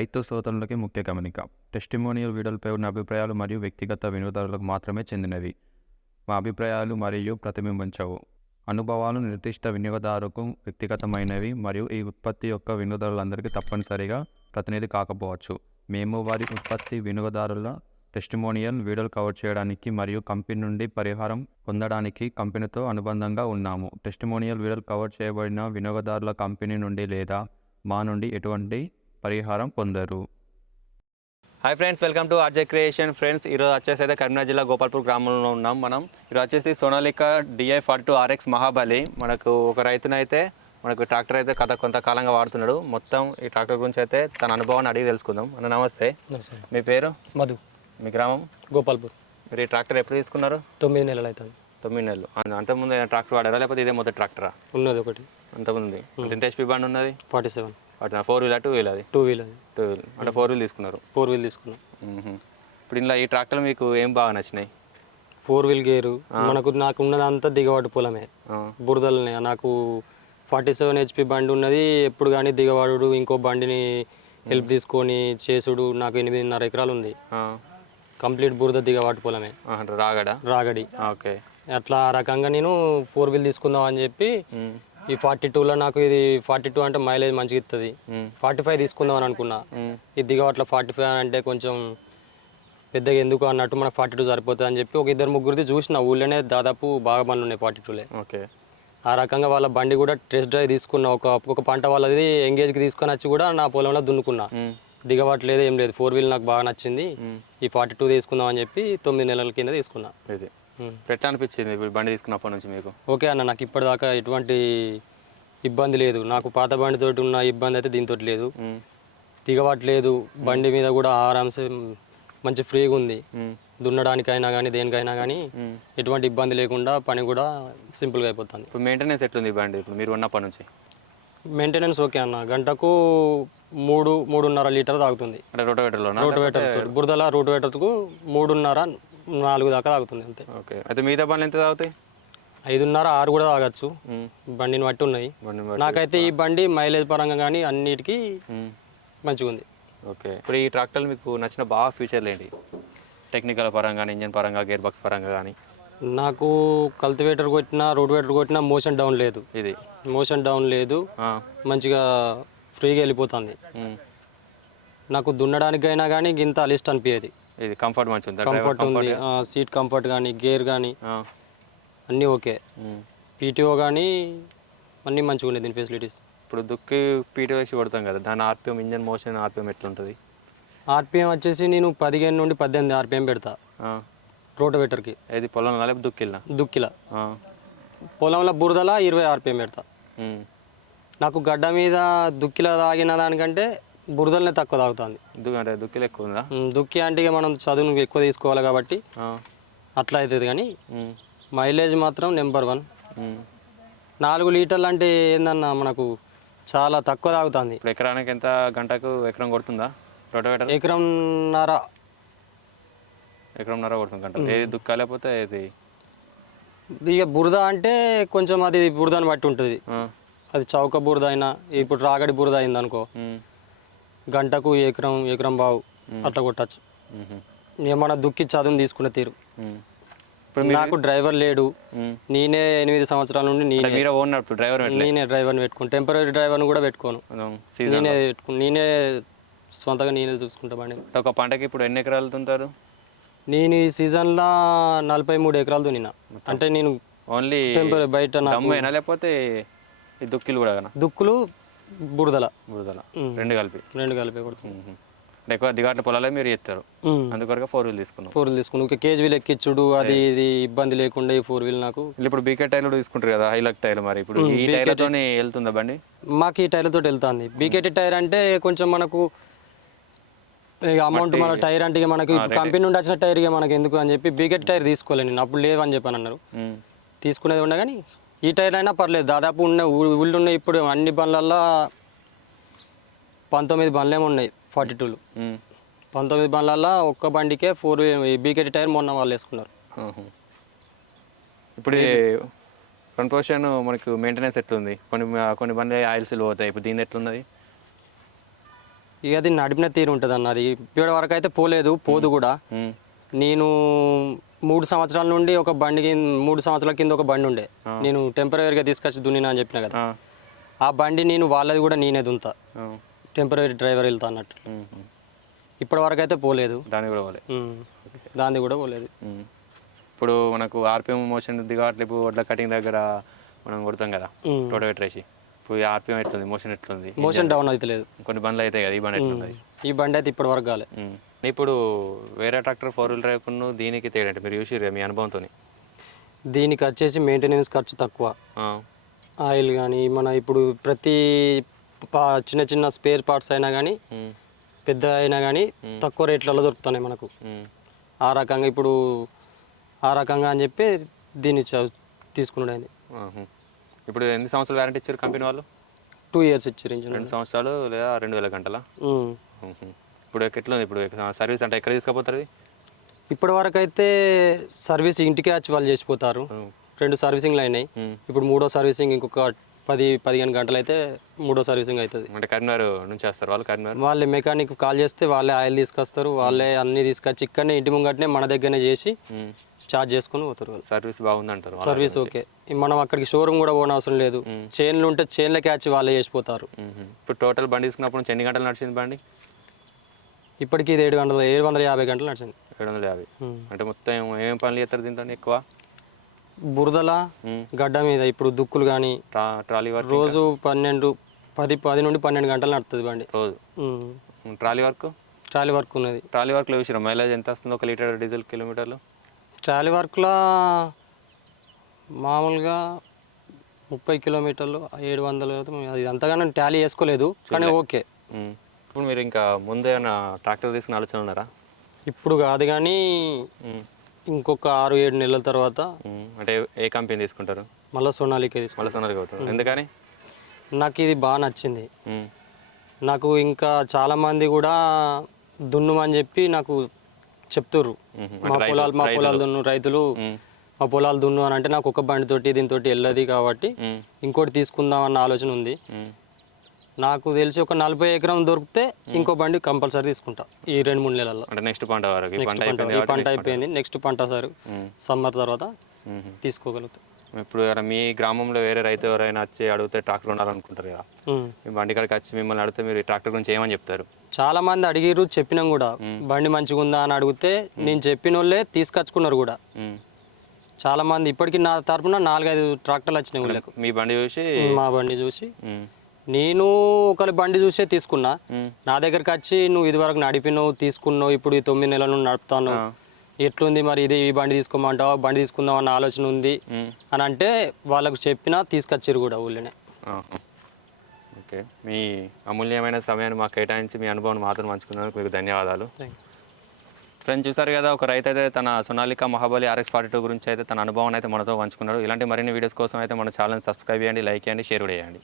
రైతు శ్రోతలకి ముఖ్య గమనిక. టెస్టిమోనియల్ వీడియోలపై ఉన్న అభిప్రాయాలు మరియు వ్యక్తిగత వినియోగదారులకు మాత్రమే చెందినవి. మా అభిప్రాయాలు మరియు ప్రతిబింబించవు. అనుభవాలు నిర్దిష్ట వినియోగదారుకు వ్యక్తిగతమైనవి మరియు ఈ ఉత్పత్తి యొక్క వినియోగదారులందరికీ తప్పనిసరిగా ప్రతినిధి కాకపోవచ్చు. మేము వారి ఉత్పత్తి వినియోగదారుల టెస్టిమోనియల్ వీడియోలు కవర్ చేయడానికి మరియు కంపెనీ నుండి పరిహారం పొందడానికి కంపెనీతో అనుబంధంగా ఉన్నాము. టెస్టిమోనియల్ వీడియోలు కవర్ చేయబడిన వినియోగదారుల కంపెనీ నుండి లేదా మా నుండి ఎటువంటి పరిహారం పొందరు. Hi friends welcome to RJ creation friends ఈరోజు వచ్చేసి అయితే కరీంనగర్ జిల్లా గోపాల్పూర్ గ్రామంలో ఉన్నాం మనం. ఈరోజు వచ్చేసి Sonalika DI forty two RX Mahabali. మనకు ఒక రైతునైతే మనకు ట్రాక్టర్ అయితే కథ కొంతకాలంగా వాడుతున్నాడు. మొత్తం ఈ ట్రాక్టర్ గురించి అయితే తన అనుభవాన్ని అడిగి తెలుసుకుందాం. అన్న నమస్తే. మీ పేరు? మధు. మీ గ్రామం? గోపాల్పూర్. మీరు ఈ ట్రాక్టర్ ఎప్పుడు తీసుకున్నారు? తొమ్మిది నెలలు అవుతుంది. తొమ్మిది నెలలు. అంతకుముందు ట్రాక్టర్ వాడారా? లేకపోతే ఇదే మొదటి ట్రాక్టరా? ఉన్నది ఒకటి. అంతకుముందు ఎంత హెచ్పి బండి ఉన్నది? Forty seven. వాటి ఫోర్ వీలర్ టూ వీల్ అది? టూ వీల్ అది టూ వీల్ అంటే ఫోర్ వీల్ తీసుకున్నారు. ఫోర్ వీల్ తీసుకున్నాం. మ్మ్. ఇప్పుడు ఇందులో ఈ ట్రాక్టర్ మీకు ఏం బాగా నచ్చినాయి? ఫోర్ వీల్ గేరు మనకు నాకు ఉన్నదంతా దిగవాటు పొలమే. ఆ. బురదలనే. నాకు ఫార్టీ సెవెన్ హెచ్పి బండి ఉన్నది ఎప్పుడు కానీ దిగవాడు ఇంకో బండిని హెల్ప్ తీసుకొని చేసుడు నాకు ఎనిమిదిన్నర ఎకరాలు ఉంది ఆ. కంప్లీట్ బురద దిగవాటు పొలమే. ఆ, అంటే రాగడా? రాగడి. ఓకే. అట్లా ఆ రకంగా నేను ఫోర్ వీల్ తీసుకుందాం అని చెప్పి మ్మ్. ఈ ఫార్టీ టూలో నాకు ఇది ఫార్టీ టూ అంటే మైలేజ్ మంచిగా ఇస్తుంది. ఫార్టీ ఫైవ్ తీసుకుందాం అని అనుకున్నా. ఇది దిగవట్ల ఫార్టీ ఫైవ్ అంటే కొంచెం పెద్దగా ఎందుకు అన్నట్టు మనకు ఫార్టీ టూ సరిపోతుంది అని చెప్పి ఒక ఇద్దరు ముగ్గురిది చూసిన. ఊళ్ళోనే దాదాపు బాగా బండ్లు ఉన్నాయి ఫార్టీ టూలే ఓకే. ఆ రకంగా వాళ్ళ బండి కూడా టెస్ట్ డ్రైవ్ తీసుకున్నా. ఒక ఒక పంట వాళ్ళది ఎంగేజ్కి తీసుకొని వచ్చి కూడా నా పొలంలో దున్నుకున్నా. దిగవట్లేదు ఏం లేదు. ఫోర్ వీల్ నాకు బాగా నచ్చింది. ఈ ఫార్టీ టూ తీసుకుందాం అని చెప్పి తొమ్మిది నెలల కింద తీసుకున్నా. ఇది. ఎట్లా అనిపించింది ఇప్పుడు బండి తీసుకున్నప్పటి నుంచి మీకు? ఓకే అన్న నాకు ఇప్పటిదాకా ఎటువంటి ఇబ్బంది లేదు. నాకు పాత బండితోటి ఉన్న ఇబ్బంది అయితే దీంతో లేదు. మ్మ్. దిగవట్లేదు బండి మీద కూడా ఆరామ్సే మంచి ఫ్రీగా ఉంది. దున్నడానికైనా కానీ దేనికైనా కానీ. ఎటువంటి ఇబ్బంది లేకుండా పని కూడా సింపుల్గా అయిపోతుంది. ఇప్పుడు మెయింటెనెన్స్ ఎట్లుంది బండి? ఇప్పుడు మీరు ఉన్నప్పటి నుంచి? మెయింటెనెన్స్ ఓకే అన్న. గంటకు మూడు మూడున్నర లీటర్ తాగుతుంది. అంటే రోటోవేటర్లోనా రోటివేటర్ బురదల రోటివేటర్కు మూడున్నర నాలుగు దాకా తాగుతుంది అంతే. ఓకే. అయితే మిగతా బండ్లు ఎంత తాగుతాయి? ఐదున్నర ఆరు కూడా తాగొచ్చు. బండిని బట్టి ఉన్నాయి. నాకైతే ఈ బండి మైలేజ్ పరంగా కానీ అన్నిటికీ. మంచిగా ఉంది ఓకే. ఇప్పుడు ఈ ట్రాక్టర్ మీకు నచ్చిన బాగా ఫీచర్లు ఏంటి? టెక్నికల్ పరంగా ఇంజన్ పరంగా గేర్ బాక్స్ పరంగా కానీ నాకు కల్టివేటర్ కొట్టినా రోటివేటర్ కొట్టినా మోషన్ డౌన్ లేదు. ఇది? మోషన్ డౌన్ లేదు. మంచిగా ఫ్రీగా వెళ్ళిపోతుంది. నాకు దున్నడానికైనా కానీ ఇంత అలిస్ట్ అనిపించేది ఇది కంఫర్ట్ మంచిగా ఉంది. కంఫర్ట్. ఉంది సీట్ కంఫర్ట్ కానీ గేర్ కానీ. అన్నీ ఓకే. పీటీఓ కానీ అన్నీ మంచిగా ఉన్నాయి దీని ఫెసిలిటీస్. ఇప్పుడు దుక్కి పీటీ వేసి కొడతాం కదా దాని ఆర్పిఎం ఇంజన్ మోషన్ ఆర్పిఎం ఎట్లుంటుంది? ఆర్పిఎం వచ్చేసి నేను పదిహేను నుండి పద్దెనిమిది ఆర్పిఎం పెడతా. రోటోవేటర్కి. ఏది పొలంలో లేకపోతే దుక్కిల. ఆ. పొలంలో బురదల ఇరవై ఆర్పిఎం పెడతా. నాకు గడ్డ మీద దుక్కిల తాగిన దానికంటే బురదలనే తక్కువ తాగుతుంది. అంటే దుక్కిలు ఎక్కువ ఉందా దుక్కి అంటే ఇక మనం చదువును ఎక్కువ తీసుకోవాలి కాబట్టి. అట్లా అవుతుంది కానీ. మైలేజ్ మాత్రం నెంబర్ వన్. నాలుగు లీటర్లు అంటే ఏందన్నా మనకు చాలా తక్కువ తాగుతుంది. ఎకరానికి ఎంత గంటకు ఎకరం కొడుతుందా? రోటోవేటర్? ఎకరంన్నర. ఎకరంన్నర కొడుతుంది గంట. ఏది దుక్క లేకపోతే ఏది? ఇక బురద అంటే కొంచెం అది బురదని బట్టి ఉంటుంది. అది చౌక బురద అయినా ఇప్పుడు రాగడి బురద అయింది అనుకో. గంటకు ఎకరం ఎకరం బావు అట్లా కొట్టచ్చు. ఏమన్నా దుక్కి చదువుని తీసుకునే తీరు. నాకు డ్రైవర్ లేడు. నేనే ఎనిమిది సంవత్సరాల నుండి నేనే ఓన్ డ్రైవర్ నేనే డ్రైవర్ని పెట్టుకోను టెంపరీ డ్రైవర్ని కూడా పెట్టుకోను. నేనే పెట్టుకు నేనే సొంతగా నేనే చూసుకుంటా బండి. ఒక పంటకి ఇప్పుడు ఎన్ని ఎకరాలు తుంటారు నేను ఈ సీజన్లో నలభై మూడు ఎకరాలు దున్నిన. అంటే నేను ఓన్లీ టెంపరీ బయట లేకపోతే ఈ దుక్కిలు కూడా దుక్కులు బురదల. బురదల. రెండు కలిపి. రెండు కలిపి కొడుతుంది. అంటే ఎక్కువ దిగాట్ల పొలాలే మీరు చేస్తారు. అందుకొరగా ఫోర్ వీల్ తీసుకున్నాం. ఫోర్ వీల్ తీసుకుని ఒక కేజీ వీల్ ఎక్కించుడు అది ఇది ఇబ్బంది లేకుండా ఈ ఫోర్ వీల్ నాకు. ఇప్పుడు బీకే టైర్లు తీసుకుంటారు కదా హైలక్ టైర్ మరి. ఇప్పుడు ఈ టైర్లతో వెళ్తుందా బండి? మాకు ఈ టైర్ తోటి వెళ్తుంది బీకేటీ టైర్ అంటే కొంచెం మనకు అమౌంట్ మన టైర్ అంటే ఇక మనకి కంపెనీ నుండి వచ్చిన టైర్ ఇక మనకి ఎందుకు అని చెప్పి బీకెట్ టైర్ తీసుకోలేదు నేను. అప్పుడు లేవు అని చెప్పాను అన్నారు. తీసుకునేది ఉండే కానీ ఈ టైర్ అయినా పర్లేదు. దాదాపు ఉన్న ఊళ్ళు ఉన్నాయి ఇప్పుడు. అన్ని బండ్లల్లో పంతొమ్మిది బండ్లేమో ఉన్నాయి ఫార్టీ టూలు. మ్మ్. పంతొమ్మిది బండ్లల్లో ఒక్క బండికే ఫోర్ బీకెట్ టైర్ మొన్న వాళ్ళు వేసుకున్నారు. ఇప్పుడు ఫ్రంట్ పొజిషన్ మనకు మెయింటెనెన్స్ ఎట్లుంది? కొన్ని కొన్ని బండ్లు ఆయిల్స్ పోతాయి ఇప్పుడు దీని ఎట్లున్నది? ఇక అది నడిపిన తీరు ఉంటుంది అన్న అది ఇప్పటి వరకు అయితే పోలేదు. పోదు కూడా. నేను మూడు సంవత్సరాల నుండి ఒక బండి కింద మూడు సంవత్సరాల కింద ఒక బండి ఉండే. నేను టెంపరీగా తీసుకొచ్చి దున్నినా అని చెప్పిన కదా. ఆ, బండి నేను వాళ్ళది కూడా నేనే దుంతా. టెంపరీ డ్రైవర్ వెళ్తా అన్నట్టు. ఇప్పటి వరకు అయితే పోలేదు. దానికి కూడా పోలే. ఉమ్. దాంది కూడా పోలేదు. ఇప్పుడు మనకు ఆర్పిఎం మోషన్ దిగట్లేదు ఇప్పుడు వడ్ల కటింగ్ దగ్గర మనం కొడతాం కదా. టోటో పెట్టేసి ఇప్పుడు ఆర్పిఎం ఎట్లుంది? మోషన్ ఎట్లుంది? మోషన్ డౌన్ అయితే లేదు కొన్ని బండ్లు అయితే కదా ఈ బండి ఎట్లుంది? ఈ బండి అయితే ఇప్పటి వరకు కాలే. ఉమ్. ఇప్పుడు వేరే ట్రాక్టర్ ఫోర్ వీలర్ డ్రైవ్ను దీనికి తేడా ఏంటి? మీరు చూసి మీ అనుభవంతో దీనికి వచ్చేసి మెయింటెనెన్స్ ఖర్చు తక్కువ. ఆయిల్ కానీ మన ఇప్పుడు ప్రతి పా- చిన్న చిన్న స్పేర్ పార్ట్స్ అయినా కానీ పెద్ద అయినా కానీ తక్కువ రేట్లలో దొరుకుతున్నాయి మనకు. ఆ రకంగా ఇప్పుడు ఆ రకంగా అని చెప్పి దీన్ని తీసుకున్నాడు ఆయన. ఇప్పుడు ఎన్ని సంవత్సరాలు వారంటీ ఇచ్చారు కంపెనీ వాళ్ళు? టూ ఇయర్స్ ఇచ్చారు రెండు సంవత్సరాలు లేదా రెండు వేల గంటల? ఇప్పుడు ఎట్లా ఉంది? ఇప్పుడు సర్వీస్ అంటే ఎక్కడ తీసుకుపోతారు ఇప్పటి వరకు అయితే సర్వీస్ ఇంటికే వచ్చి వాళ్ళు చేసిపోతారు. రెండు సర్వీసింగ్లు అయినాయి. ఇప్పుడు మూడో సర్వీసింగ్ ఇంకొక పది పదిహేను గంటలు అయితే మూడో సర్వీసింగ్ అవుతుంది అంటే కరీంనగర్ నుంచి వస్తారు వాళ్ళు కరీంనగర్? వాళ్ళే మెకానిక్ కాల్ చేస్తే వాళ్ళే ఆయిల్ తీసుకొస్తారు వాళ్ళే అన్ని తీసుకొచ్చి ఇక్కడనే ఇంటి ముంగటనే మన దగ్గరనే చేసి. చార్జ్ చేసుకొని పోతారు వాళ్ళు. సర్వీస్ బాగుంది అంటారు సర్వీస్ ఓకే. మనం అక్కడికి షోరూమ్ కూడా పోన అవసరం లేదు. చైన్లు ఉంటే చైన్లకి వచ్చి వాళ్ళే చేసిపోతారు. ఇప్పుడు టోటల్ బండి తీసుకున్నప్పుడు ఎన్ని గంటలు నడిచింది బండి? ఇప్పటికి ఇది ఏడు గంటలు ఏడు వందల యాభై గంటలు నడిచింది. ఏడు వందల యాభై. అంటే మొత్తం ఏమేం పనులు చేస్తారు దీంతో ఎక్కువ? బురదల. గడ్డ మీద ఇప్పుడు దుక్కులు కానీ ట్రా ట్రాలీ వర్క్ రోజు పన్నెండు పది పది నుండి పన్నెండు గంటలు నడుస్తుంది బండి. రోజు. Trolley work? ట్రాలీ వర్క్ ఉన్నది. ట్రాలీ వర్క్లో చూసినా మైలేజ్ ఎంత వస్తుంది? ఒక లీటర్ డీజిల్ కిలోమీటర్లు? ట్రాలీ వర్క్లో మామూలుగా ముప్పై కిలోమీటర్లు ఏడు వందలు అది అంతగానో టాలీ చేసుకోలేదు కానీ ఓకే. ఇప్పుడు మీరు ఇంకా ముందే ట్రాక్టర్ తీసుకుని ఆలోచన ఉన్నారా ఇప్పుడు కాదు కానీ. ఇంకొక ఆరు ఏడు నెలల తర్వాత. అంటే ఏ కంపెనీ తీసుకుంటారు మళ్ళీ సోనాలికే తీసుకో మళ్ళీ సొన్నర్కి అవుతుంది ఎందుకని నాకు ఇది బాగా నచ్చింది. నాకు ఇంకా చాలామంది కూడా దున్నుమని చెప్పి నాకు చెప్తుర్రు. మా పొలాలు మా పొలాలు దున్ను రైతులు. మా పొలాలు దున్ను అని అంటే నాకు ఒక బండితోటి దీంతో వెళ్ళదు కాబట్టి. ఇంకోటి తీసుకుందాం అన్న ఆలోచన ఉంది. నాకు తెలిసి ఒక నలభై ఎకరం దొరికితే ఇంకో బండి కంపల్సరీ తీసుకుంటా ఈ రెండు మూడు నెలల్లో. అంటే నెక్స్ట్ పంట వరకు. ఈ పంట అయిపోయింది నెక్స్ట్ పంట సార్ మ్మ్. సమ్మర్ తర్వాత. తీసుకోగలుగుతాం. ఇప్పుడు మీ గ్రామంలో వేరే రైతు ఎవరైనా వచ్చి అడిగితే ట్రాక్టర్ ఉండాలనుకుంటారు కదా. మీ బండి కాడికి వచ్చి మిమ్మల్ని అడిగితే మీరు ట్రాక్టర్ గురించి ఏమని చెప్తారు? చాలా మంది అడిగిర్రు చెప్పినాం కూడా. బండి మంచిగా ఉందా అని అడిగితే నేను చెప్పిన వాళ్ళే తీసుకొచ్చుకున్నారు కూడా. చాలా మంది ఇప్పటికి నా తరపున నాలుగైదు ట్రాక్టర్లు వచ్చినాయి మీ బండి చూసి మా బండి చూసి. నేను ఒకరి బండి చూసే తీసుకున్నా. నా దగ్గరికి వచ్చి నువ్వు ఇదివరకు నడిపినావు తీసుకున్నావు ఇప్పుడు ఈ తొమ్మిది నెలల నుండి నడుపుతాను. ఎట్లుంది మరి ఇది? ఈ బండి తీసుకోమంటావా? బండి తీసుకుందాం అన్న ఆలోచన ఉంది. అని అంటే వాళ్ళకు చెప్పినా తీసుకొచ్చారు కూడా ఊళ్ళోనే. ఓకే. మీ అమూల్యమైన సమయాన్ని మాకు కేటాయించి మీ అనుభవం మాత్రం పంచుకున్నందుకు మీకు ధన్యవాదాలు. ఫ్రెండ్స్ చూసారు కదా ఒక రైతు అయితే తన Sonalika Mahabali RX forty two గురించి అయితే తన అనుభవం అయితే మనతో పంచుకున్నాడు. ఇలాంటి మరిన్ని వీడియోస్ కోసం అయితే మన ఛానల్ సబ్స్క్రైబ్ చేయండి లైక్ చేయండి షేర్ కూడా చేయండి.